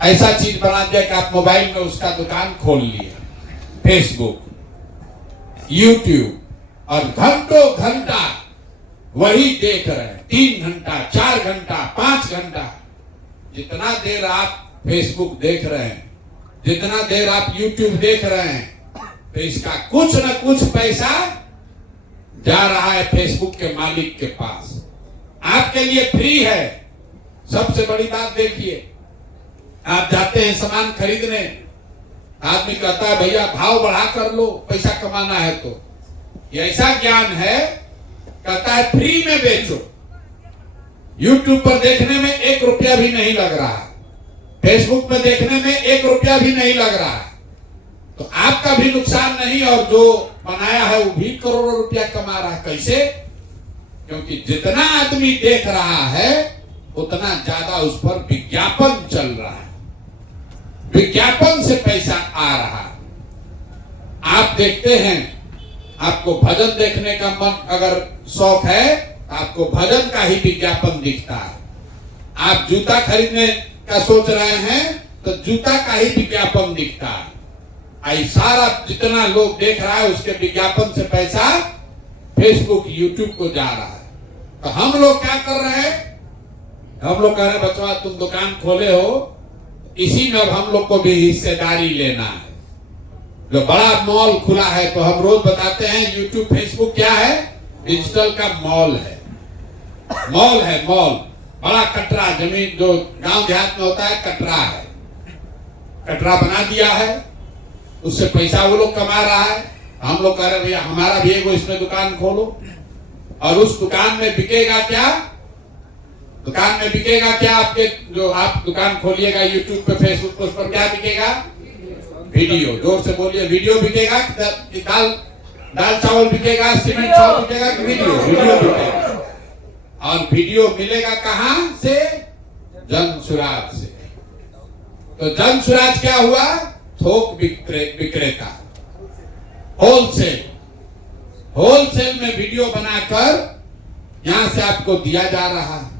ऐसा चीज बना दिया कि आप मोबाइल में उसका दुकान खोल लिया, फेसबुक, यूट्यूब, और घंटों घंटा वही देख रहे हैं। 3 घंटा, 4 घंटा, 5 घंटा, जितना देर आप फेसबुक देख रहे हैं, जितना देर आप यूट्यूब देख रहे हैं, तो इसका कुछ न कुछ पैसा जा रहा है फेसबुक के मालिक के पास। आपके लिए फ्री है। सबसे बड़ी बात देखिए, आप जाते हैं सामान खरीदने, आदमी कहता है भैया भाव बढ़ा कर लो, पैसा कमाना है। तो ये ऐसा ज्ञान है, कहता है फ्री में बेचो। यूट्यूब पर देखने में 1 रुपया भी नहीं लग रहा है, फेसबुक में देखने में 1 रुपया भी नहीं लग रहा है, तो आपका भी नुकसान नहीं, और जो बनाया है वो भी करोड़ों रुपया कमा रहा है। कैसे? क्योंकि जितना आदमी देख रहा है उतना ज्यादा उस पर विज्ञापन चल रहा है, विज्ञापन से पैसा आ रहा है। आप देखते हैं, आपको भजन देखने का मन अगर शौक है, आपको भजन का ही विज्ञापन दिखता है। आप जूता खरीदने का सोच रहे हैं तो जूता का ही विज्ञापन दिखता है। आई सारा जितना लोग देख रहा है उसके विज्ञापन से पैसा फेसबुक, यूट्यूब को जा रहा है। तो हम लोग क्या कर रहे हैं? हम लोग कह रहे हैं बचवा तुम दुकान खोले हो, इसी में अब हम लोग को भी हिस्सेदारी लेना है। जो बड़ा मॉल खुला है, तो हम रोज बताते हैं यूट्यूब, फेसबुक क्या है? डिजिटल का मॉल है। मॉल है, मॉल बड़ा कटरा, जमीन जो गांव देहात में होता है कटरा है, कटरा बना दिया है, उससे पैसा वो लोग कमा रहा है। हम लोग कह रहे भैया हमारा भी एगो इसमें दुकान खोलो, और उस दुकान में बिकेगा क्या? दुकान में बिकेगा क्या? आपके जो आप दुकान खोलिएगा यूट्यूब पे, फेसबुक पे, उस पर क्या बिकेगा? वीडियो। जोर से बोलिए, वीडियो बिकेगा कि दाल चावल बिकेगा, सीमेंट चावल बिकेगा कि वीडियो? वीडियो बिकेगा। और वीडियो मिलेगा कहां से? जन सुराज से। तो जन सुराज क्या हुआ? थोक विक्रेता, होलसेल। होलसेल में वीडियो बनाकर यहां से आपको दिया जा रहा है,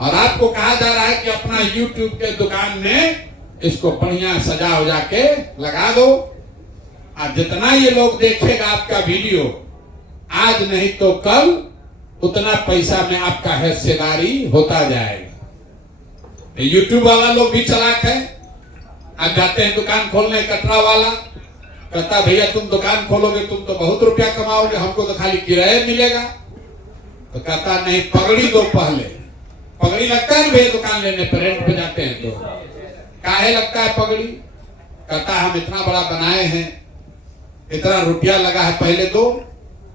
और आपको कहा जा रहा है कि अपना यूट्यूब के दुकान में इसको बढ़िया सजा हो जाके लगा दो। और जितना ये लोग देखेगा आपका वीडियो, आज नहीं तो कल, उतना पैसा में आपका हिस्सेदारी होता जाएगा। यूट्यूब वाला लोग भी चालाक है। आप जाते हैं दुकान खोलने, कटरा वाला कहता भैया तुम दुकान खोलोगे तुम तो बहुत रुपया कमाओगे, हमको तो खाली किराया मिलेगा। तो कहता नहीं, पगड़ी दो पहले। पगड़ी लगता है ना भैया दुकान लेने पर, रेंट पे जाते हैं तो काहे लगता है पगड़ी? कहता हम इतना बड़ा बनाए हैं, इतना रुपया लगा है, पहले दो,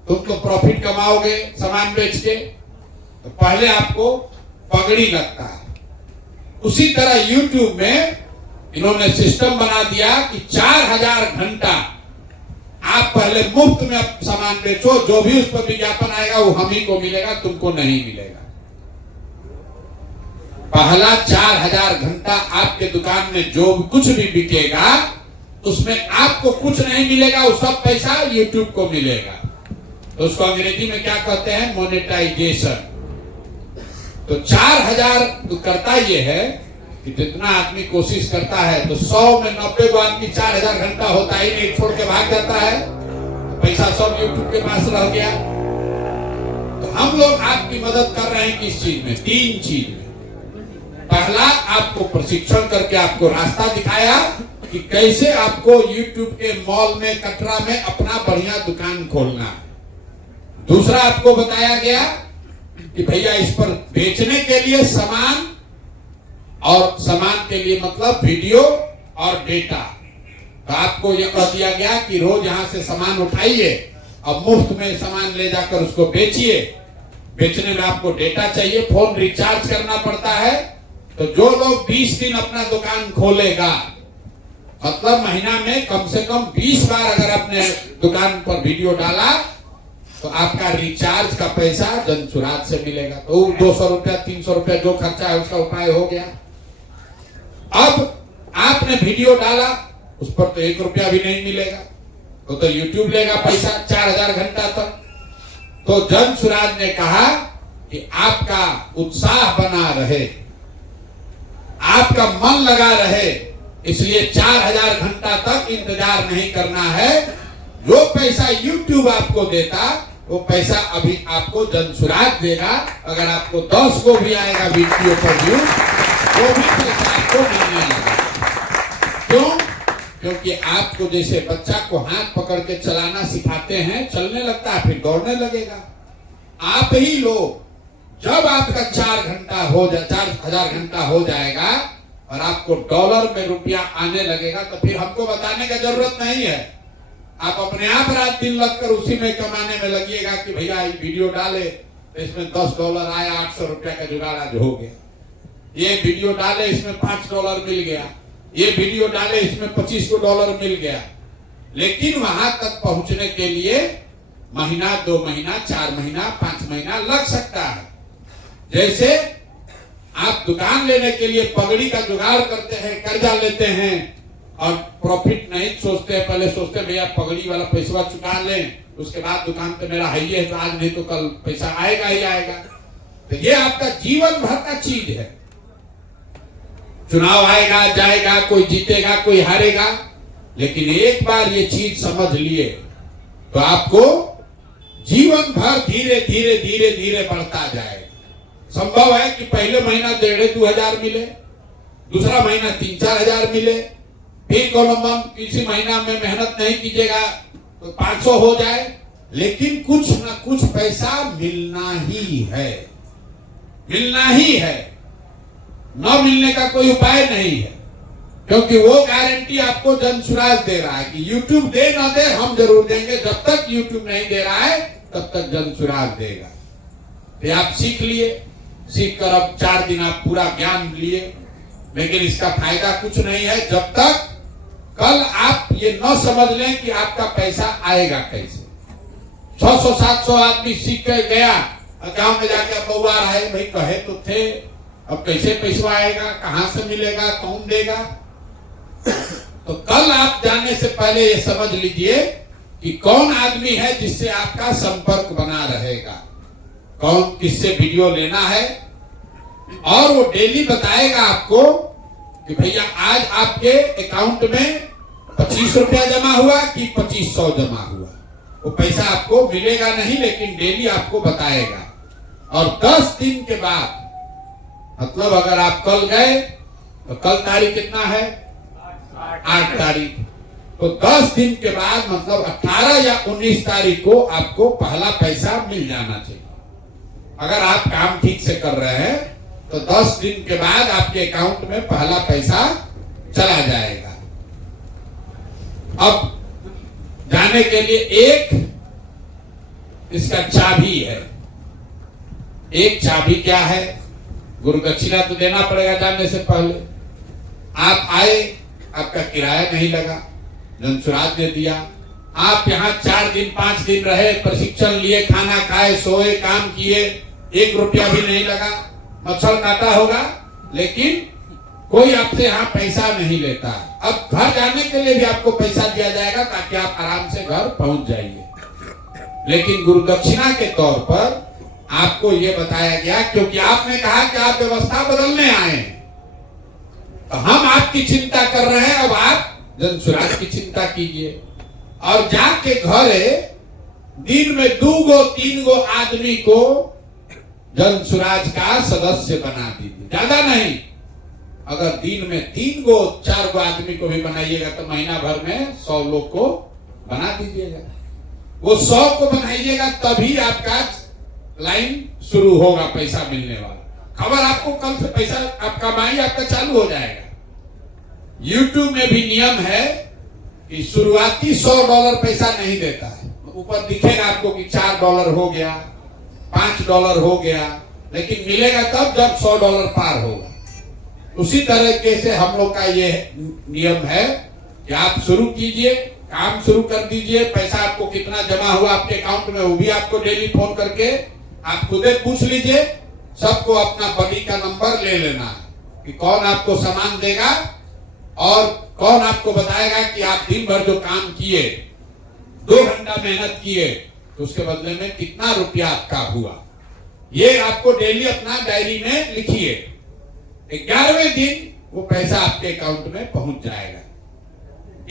तुम तो प्रॉफिट कमाओगे सामान बेच के, तो पहले आपको पगड़ी लगता है। उसी तरह यूट्यूब में इन्होंने सिस्टम बना दिया कि 4000 घंटा आप पहले मुफ्त में सामान बेचो, जो भी उस पर विज्ञापन आएगा वो हम ही को मिलेगा, तुमको नहीं मिलेगा। पहला 4000 घंटा आपके दुकान में जो कुछ भी बिकेगा उसमें आपको कुछ नहीं मिलेगा, वो सब पैसा यूट्यूब को मिलेगा। तो उसको अंग्रेजी में क्या कहते हैं? मोनेटाइजेशन। तो 4000 तो करता ये है कि जितना आदमी कोशिश करता है, तो 100 में 90 को आदमी 4000 घंटा होता ही नहीं, छोड़ के भाग जाता है, तो पैसा सब यूट्यूब के पास रह गया। तो हम लोग आपकी मदद कर रहे हैं किस चीज में? 3 चीज में। पहला, आपको प्रशिक्षण करके आपको रास्ता दिखाया कि कैसे आपको यूट्यूब के मॉल में, कटरा में अपना बढ़िया दुकान खोलना है। दूसरा, आपको बताया गया कि भैया इस पर बेचने के लिए सामान, और सामान के लिए मतलब वीडियो और डेटा। तो आपको यह कह दिया गया कि रोज यहां से सामान उठाइए और मुफ्त में सामान ले जाकर उसको बेचिए। बेचने में आपको डेटा चाहिए, फोन रिचार्ज करना पड़ता है। तो जो लोग 20 दिन अपना दुकान खोलेगा, मतलब महीना में कम से कम 20 बार अगर आपने दुकान पर वीडियो डाला, तो आपका रिचार्ज का पैसा जन सुराज से मिलेगा। तो 200 रुपया, 300 रुपया जो खर्चा है उसका उपाय हो गया। अब आपने वीडियो डाला, उस पर तो 1 रुपया भी नहीं मिलेगा, तो यूट्यूब लेगा पैसा 4000 घंटा तक। तो जन सुराज ने कहा कि आपका उत्साह बना रहे, आपका मन लगा रहे, इसलिए 4000 घंटा तक इंतजार नहीं करना है। जो पैसा YouTube आपको देता वो पैसा अभी आपको जनसुराज देगा। अगर आपको 10 को भी आएगा वीडियो पर व्यू, वो भी पैसा आपको मिलने लगेगा। क्यों? क्योंकि आपको जैसे बच्चा को हाथ पकड़ के चलाना सिखाते हैं, चलने लगता है, फिर दौड़ने लगेगा। आप ही लोग जब आपका 4000 घंटा हो जाएगा और आपको डॉलर में रुपया आने लगेगा, तो फिर हमको बताने का जरूरत नहीं है। आप अपने आप रात दिन लगकर उसी में कमाने में लगिएगा कि भैया ये वीडियो डाले तो इसमें $10 आया, 800 रुपया का जुगाड़ आज हो गया। ये वीडियो डाले इसमें $5 मिल गया, ये वीडियो डाले इसमें $25 मिल गया। लेकिन वहां तक पहुंचने के लिए महीना, 2 महीना, 4 महीना, 5 महीना लग सकता है। जैसे आप दुकान लेने के लिए पगड़ी का जुगाड़ करते हैं, कर्जा लेते हैं और प्रॉफिट नहीं सोचते हैं, पहले सोचते हैं भैया पगड़ी वाला पैसा चुका लें, उसके बाद दुकान पे मेरा है ही है, तो आज नहीं तो कल पैसा आएगा ही आएगा। तो ये आपका जीवन भर का चीज है। चुनाव आएगा जाएगा, कोई जीतेगा कोई हारेगा, लेकिन एक बार ये चीज समझ लिए तो आपको जीवन भर धीरे धीरे धीरे धीरे बढ़ता जाएगा। संभव है कि पहले महीना 1500-2000 हजार मिले, दूसरा महीना 3-4 हजार मिले, फिर किसी महीना में मेहनत नहीं कीजिएगा तो 500 हो जाए, लेकिन कुछ ना कुछ पैसा मिलना ही है, मिलना ही है। न मिलने का कोई उपाय नहीं है, क्योंकि वो गारंटी आपको जनसुराज दे रहा है कि YouTube दे ना दे, हम जरूर देंगे। जब तक YouTube नहीं दे रहा है तब तक जनसुराज देगा। तो आप सीख लिए, सीख कर अब 4 दिन आप पूरा ज्ञान लिए, लेकिन इसका फायदा कुछ नहीं है जब तक कल आप ये न समझ लें कि आपका पैसा आएगा कैसे। 600-700 आदमी सीख कर गया, गांव में जाकर बउआ रहा है, भाई कहे तो थे, अब कैसे पैसा आएगा, कहां से मिलेगा, कौन देगा। तो कल आप जाने से पहले ये समझ लीजिए कि कौन आदमी है जिससे आपका संपर्क बना रहेगा, कौन किससे वीडियो लेना है, और वो डेली बताएगा आपको कि भैया आज आपके अकाउंट में 25 रुपया जमा हुआ कि 2500 जमा हुआ। वो पैसा आपको मिलेगा नहीं, लेकिन डेली आपको बताएगा। और 10 दिन के बाद, मतलब अगर आप कल गए तो कल तारीख कितना है, 8 तारीख, तो 10 दिन के बाद मतलब 18 या 19 तारीख को आपको पहला पैसा मिल जाना चाहिए। अगर आप काम ठीक से कर रहे हैं तो 10 दिन के बाद आपके अकाउंट में पहला पैसा चला जाएगा। अब जाने के लिए एक इसका चाबी है। एक चाबी क्या है? गुरु दक्षिणा तो देना पड़ेगा जाने से पहले। आप आए, आपका किराया नहीं लगा, जनसुराज ने दिया। आप यहाँ 4 दिन 5 दिन रहे, प्रशिक्षण लिए, खाना खाए, सोए, काम किए, 1 रुपया भी नहीं लगा। मच्छर काटा होगा, लेकिन कोई आपसे यहाँ पैसा नहीं लेता। अब घर जाने के लिए भी आपको पैसा दिया जाएगा ताकि आप आराम से घर पहुंच जाइए। लेकिन गुरु दक्षिणा के तौर पर आपको ये बताया गया, क्योंकि आपने कहा कि आप व्यवस्था बदलने आए हैं, तो हम आपकी चिंता कर रहे हैं। अब आप जनसुराज की चिंता कीजिए और जाके घरे दिन में 2-3 आदमी को जनसुराज का सदस्य बना दीजिए, ज्यादा नहीं। अगर दिन में 3-4 आदमी को भी बनाइएगा तो महीना भर में 100 लोग को बना दीजिएगा। वो 100 को बनाइएगा तभी आपका लाइन शुरू होगा, पैसा मिलने वाला। खबर आपको कल से पैसा आप कमाई आपका चालू हो जाएगा। YouTube में भी नियम है कि शुरुआती $100 पैसा नहीं देता है। ऊपर दिखेगा आपको कि $4 हो गया, $5 हो गया, लेकिन मिलेगा तब जब $100 पार होगा। उसी तरीके से हम लोग का ये नियम है कि आप शुरू कीजिए, काम शुरू कर दीजिए। पैसा आपको कितना जमा हुआ आपके अकाउंट में वो भी आपको डेली फोन करके आप खुद पूछ लीजिए। सबको अपना बडी का नंबर ले लेना है कि कौन आपको सामान देगा और कौन आपको बताएगा कि आप दिन भर जो काम किए, 2 घंटा मेहनत किए, तो उसके बदले में कितना रुपया आपका हुआ। ये आपको डेली अपना डायरी में लिखिए। 11वें दिन वो पैसा आपके अकाउंट में पहुंच जाएगा।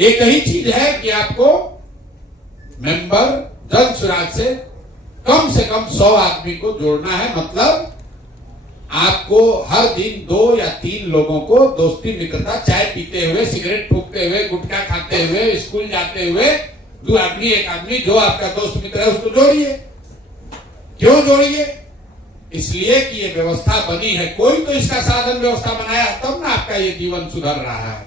एक ही चीज है कि आपको मेंबर जन सुराज से कम 100 आदमी को जोड़ना है। मतलब आपको हर दिन 2 या 3 लोगों को दोस्ती मित्रता, चाय पीते हुए, सिगरेट फूकते हुए, गुटखा खाते हुए, स्कूल जाते हुए 2 आदमी 1 आदमी जो आपका दोस्त मित्र है उसको जोड़िए। क्यों जोड़िए? इसलिए कि ये व्यवस्था बनी है, कोई तो इसका साधन व्यवस्था बनाया तब ना आपका ये जीवन सुधर रहा है।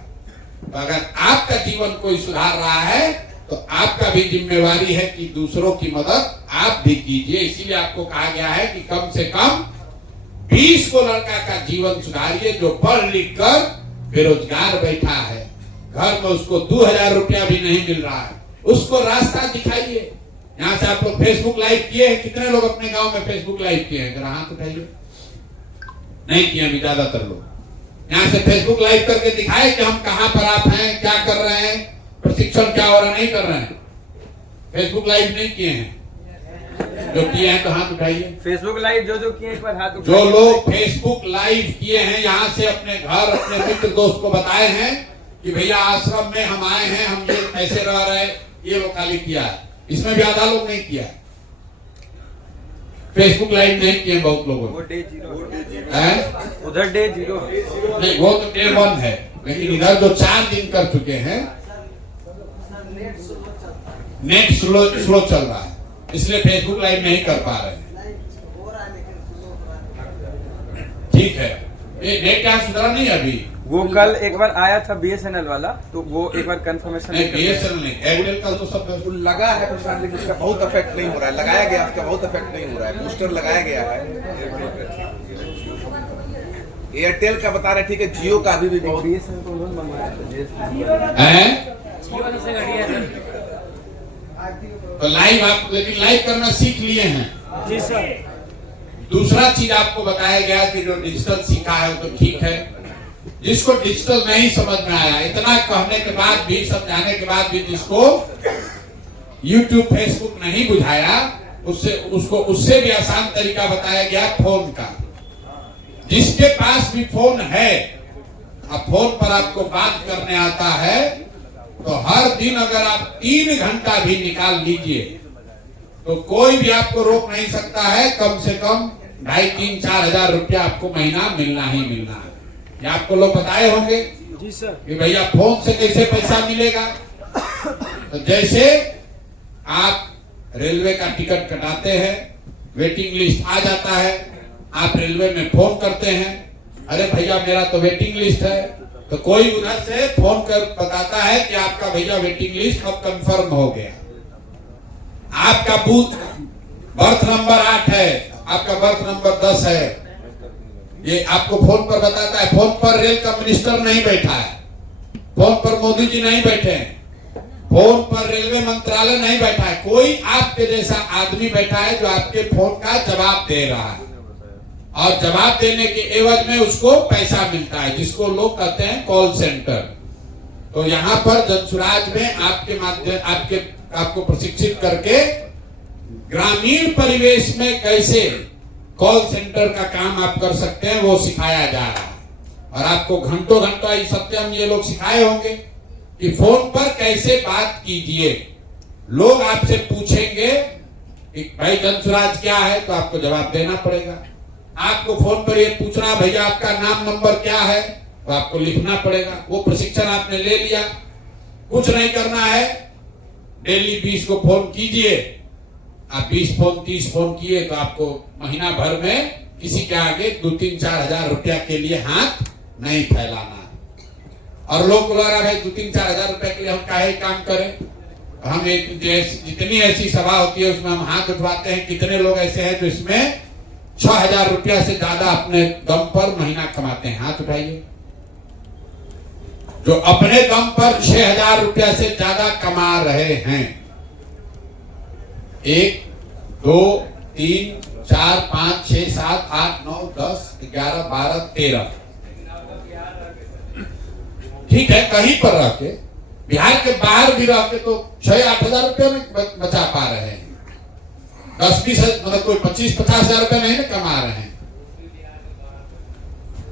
तो अगर आपका जीवन कोई सुधार रहा है तो आपका भी जिम्मेवारी है कि दूसरों की मदद आप भी कीजिए। इसीलिए आपको कहा गया है कि कम से कम 20 को लड़का का जीवन सुधारिए जो पढ़ लिख कर बेरोजगार बैठा है, घर में उसको 2000 रुपया भी नहीं मिल रहा है, उसको रास्ता दिखाइए। यहां से आप लोग फेसबुक लाइव किए हैं, कितने लोग अपने गांव में फेसबुक लाइव किए हैं? जरा हाथ उठाइए। नहीं किए अभी ज्यादातर लोग। यहां से फेसबुक लाइव करके दिखाए कि हम कहां पर आप हैं, क्या कर रहे हैं, प्रशिक्षण क्या हो रहा, नहीं कर रहे हैं। फेसबुक लाइव नहीं किए हैं? जो किए हैं तो हाथ उठाइए। फेसबुक लाइव जो किए एक बार हाथ जो लोग फेसबुक लाइव किए हैं, यहाँ से अपने घर, अपने मित्र दोस्त को बताए हैं कि भैया आश्रम में हम आए हैं, हम ये ऐसे रह रहे, ये लोग खाली किया है। इसमें भी आधा लोग नहीं किया, फेसबुक लाइव नहीं किए बहुत लोगों ने। डे 0 है, उधर डे 0 नहीं, वो तो डे 1 है, लेकिन इधर जो 4 दिन कर चुके हैं, नेट स्लो चल रहा है, इसलिए फेसबुक लाइव नहीं कर पा रहे हैं। ठीक है, ये नेट क्या सुधरा नहीं अभी? वो कल एक बार आया था BSNL वाला, तो वो एक बार कंफर्मेशन नहीं, BSNL नहीं, एयरटेल का तो सब लगा है प्रशांत, लेकिन उसका बहुत इफेक्ट नहीं हो रहा है। लगाया गया, उसका बहुत इफेक्ट नहीं हो रहा है। बूस्टर लगाया गया है एयरटेल का, बता रहे ठीक है। जियो का अभी भी बहुत BSNL को उन्होंने मंगवाया तो लाइव आप लेकिन लाइव करना सीख लिए हैं। जी सर। दूसरा चीज आपको बताया गया कि जो डिजिटल सीखा है वो तो ठीक है, जिसको डिजिटल नहीं समझ में आया, इतना कहने के बाद भी, समझाने के बाद भी, जिसको YouTube फेसबुक नहीं बुझाया, उससे भी आसान तरीका बताया गया फोन का। जिसके पास भी फोन है, अब फोन पर आपको बात करने आता है, तो हर दिन अगर आप 3 घंटा भी निकाल लीजिए तो कोई भी आपको रोक नहीं सकता है। कम से कम 2,500-4 हजार रुपया आपको महीना मिलना ही मिलना है। ये आपको लोग बताए होंगे जी सर कि भैया फोन से कैसे पैसा मिलेगा। तो जैसे आप रेलवे का टिकट कटाते हैं, वेटिंग लिस्ट आ जाता है, आप रेलवे में फोन करते हैं, अरे भैया मेरा तो वेटिंग लिस्ट है, तो कोई उधर से फोन कर बताता है कि आपका भैया वेटिंग लिस्ट अब कंफर्म हो गया, आपका बूथ बर्थ नंबर 8 है, आपका बर्थ नंबर 10 है। ये आपको फोन पर बताता है। फोन पर रेल का मिनिस्टर नहीं बैठा है, फोन पर मोदी जी नहीं बैठे हैं, फोन पर रेलवे मंत्रालय नहीं बैठा है, कोई आपके जैसा आदमी बैठा है जो आपके फोन का जवाब दे रहा है, और जवाब देने के एवज में उसको पैसा मिलता है, जिसको लोग कहते हैं कॉल सेंटर। तो यहाँ पर जनसुराज में आपके माध्यम आपको प्रशिक्षित करके ग्रामीण परिवेश में कैसे कॉल सेंटर का काम आप कर सकते हैं वो सिखाया जा रहा है। और आपको घंटों घंटा सत्यम ये लोग सिखाए होंगे कि फोन पर कैसे बात कीजिए। लोग आपसे पूछेंगे कि भाई जनसुराज क्या है, तो आपको जवाब देना पड़ेगा। आपको फोन पर ये पूछना भैया आपका नाम नंबर क्या है, तो आपको लिखना पड़ेगा। वो प्रशिक्षण आपने ले लिया, कुछ नहीं करना है, डेली 20 को फोन कीजिए। आप 20 फोन 30 फोन किए तो आपको महीना भर में किसी के आगे 2-3-4 हजार रुपया के लिए हाथ नहीं फैलाना। और लोग बोल रहा भाई 2-3-4 हजार रुपया के लिए हम काहे काम करें। हम एक जितनी ऐसी सभा होती है उसमें हम हाथ उठवाते हैं। कितने लोग ऐसे हैं जो इसमें 6,000 रुपया से ज्यादा अपने दम पर महीना कमाते हैं? हाथ उठाइए। जो अपने दम पर 6,000 रुपया से ज्यादा कमा रहे हैं। 1 2 3 4 5 6 7 8 9 10 11 12 13 ठीक है। कहीं पर रह के, बिहार के बाहर भी रह के तो 6-8 हजार रुपया में बचा पा रहे हैं। 10-20 मतलब कोई 25-50 हजार रुपया नहीं ना कमा रहे हैं।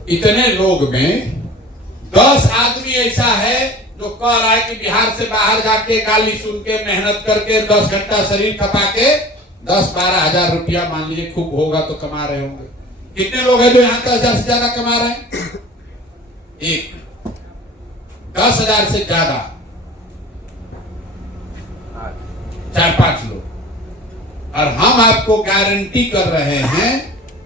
इतने लोग में 10 आदमी ऐसा है जो कह रहा है कि बिहार से बाहर जाके गाली सुन के मेहनत करके 10 घंटा शरीर खपा के 10-12 हजार रुपया मान लीजिए खूब होगा तो कमा रहे होंगे। कितने लोग हैं जो यहाँ 10,000 से ज्यादा कमा रहे हैं? एक 10,000 से ज्यादा 4-5 लोग। और हम आपको गारंटी कर रहे हैं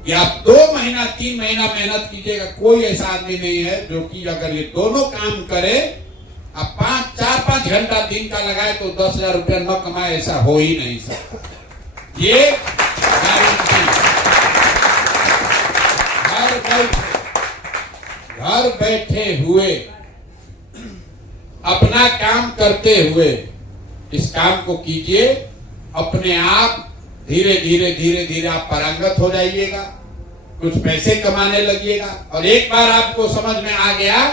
कि आप 2 महीना 3 महीना मेहनत कीजिएगा, कोई ऐसा आदमी नहीं है जो कि अगर ये दोनों काम करे, आप 4-5 घंटा दिन का लगाए तो 10,000 रुपया न कमाए, ऐसा हो ही नहीं सकता। ये गारंटी। घर बैठे हुए अपना काम करते हुए इस काम को कीजिए, अपने आप धीरे धीरे आप पारंगत हो जाइएगा, कुछ पैसे कमाने लगिएगा। और एक बार आपको समझ में आ गया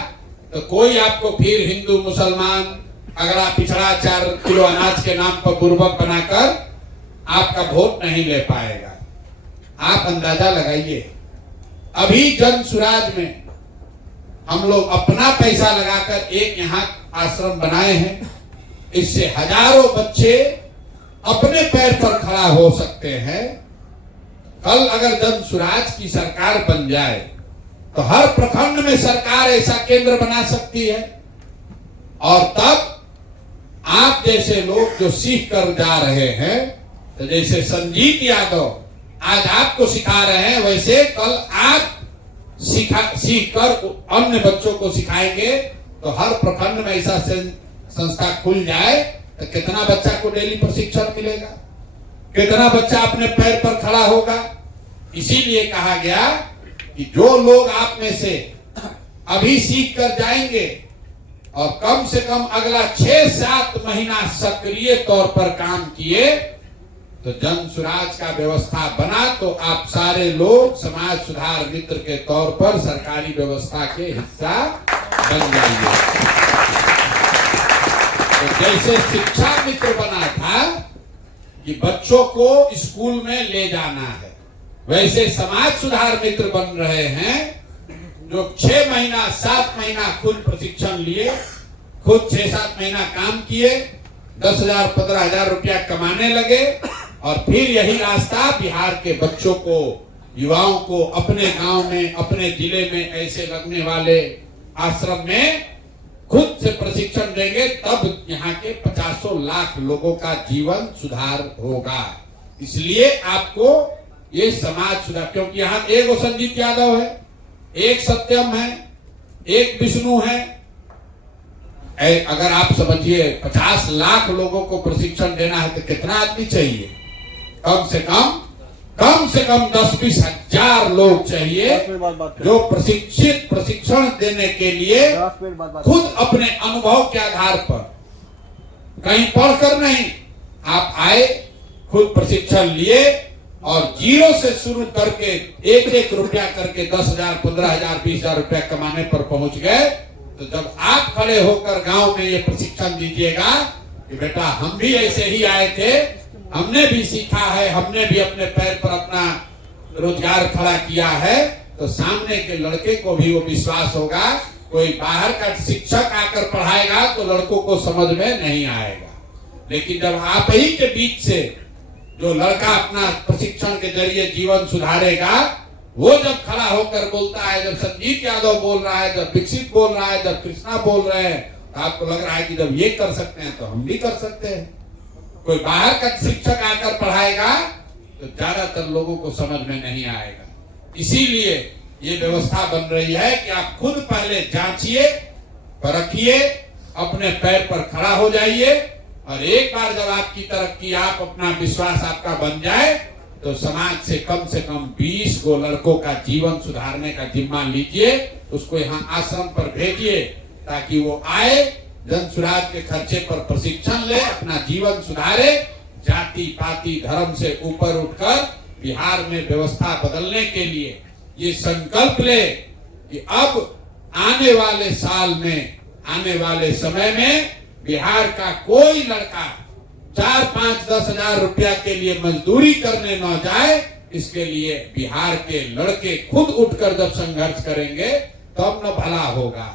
तो कोई आपको फिर हिंदू मुसलमान, अगर आप पिछड़ा 4 किलो अनाज के नाम पर बुर्बक बनाकर आपका वोट नहीं ले पाएगा। आप अंदाजा लगाइए, अभी जन सुराज में हम लोग अपना पैसा लगाकर एक यहाँ आश्रम बनाए हैं, इससे हजारों बच्चे अपने पैर पर खड़ा हो सकते हैं। कल अगर जन सुराज की सरकार बन जाए तो हर प्रखंड में सरकार ऐसा केंद्र बना सकती है। और तब आप जैसे लोग जो सीख कर जा रहे हैं, तो जैसे संजीत यादव आज आपको सिखा रहे हैं, वैसे कल आप सीख कर अन्य बच्चों को सिखाएंगे। तो हर प्रखंड में ऐसा संस्था खुल जाए तो कितना बच्चा को डेली प्रशिक्षण मिलेगा, कितना बच्चा अपने पैर पर खड़ा होगा। इसीलिए कहा गया कि जो लोग आप में से अभी सीख कर जाएंगे और कम से कम अगला 6-7 महीना सक्रिय तौर पर काम किए तो जन सुराज का व्यवस्था बना, तो आप सारे लोग समाज सुधार मित्र के तौर पर सरकारी व्यवस्था के हिस्सा बन जाइए। तो जैसे शिक्षा मित्र बना था कि बच्चों को स्कूल में ले जाना है, वैसे समाज सुधार मित्र बन रहे हैं जो 6 महीना 7 महीना खुद प्रशिक्षण लिए, खुद 6-7 महीना काम किए, 10,000 15,000 रुपया कमाने लगे। और फिर यही रास्ता बिहार के बच्चों को, युवाओं को अपने गांव में, अपने जिले में ऐसे लगने वाले आश्रम में खुद से प्रशिक्षण देंगे, तब यहाँ के 50 लाख लोगों का जीवन सुधार होगा। इसलिए आपको ये समाज सुधार, क्योंकि यहाँ एक वो संजीत यादव है, एक सत्यम है, एक विष्णु है। अगर आप समझिए 50 लाख लोगों को प्रशिक्षण देना है तो कितना आदमी चाहिए? कम से कम 10-20 हजार लोग चाहिए जो प्रशिक्षण देने के लिए खुद अपने अनुभव के आधार पर, कहीं पढ़कर नहीं, आप आए, खुद प्रशिक्षण लिए और 0 से शुरू करके 1-1 रुपया करके 10,000 15,000 20,000 रुपया कमाने पर पहुंच गए। तो जब आप खड़े होकर गांव में ये प्रशिक्षण दीजिएगा कि बेटा हम भी ऐसे ही आए थे, हमने भी सीखा है, हमने भी अपने पैर पर अपना रोजगार खड़ा किया है, तो सामने के लड़के को भी वो विश्वास होगा। कोई बाहर का शिक्षक आकर पढ़ाएगा तो लड़कों को समझ में नहीं आएगा, लेकिन जब आप ही के बीच से जो लड़का अपना प्रशिक्षण के जरिए जीवन सुधारेगा, वो जब खड़ा होकर बोलता है, जब संजीत यादव बोल रहा है, जब दीक्षित बोल रहा है, जब कृष्णा बोल रहे हैं, तो आपको लग रहा है कि जब ये कर सकते हैं तो हम भी कर सकते हैं। कोई बाहर का शिक्षक आकर पढ़ाएगा तो ज्यादातर लोगों को समझ में नहीं आएगा। इसीलिए ये व्यवस्था बन रही है कि आप खुद पहले जांचिए, परखिए, अपने पैर पर खड़ा हो जाइए, और एक बार जब आपकी तरक्की, आप अपना विश्वास आपका बन जाए, तो समाज से कम 20 गो लड़कों का जीवन सुधारने का जिम्मा लीजिए, उसको यहाँ आश्रम पर भेजिए ताकि वो आए, जन सुराज के खर्चे पर प्रशिक्षण ले, अपना जीवन सुधारे, जाति पाति धर्म से ऊपर उठकर बिहार में व्यवस्था बदलने के लिए ये संकल्प ले कि अब आने वाले साल में, आने वाले समय में बिहार का कोई लड़का 4-5-10 हजार रुपया के लिए मजदूरी करने न जाए, इसके लिए बिहार के लड़के खुद उठकर जब संघर्ष करेंगे तब न भला होगा।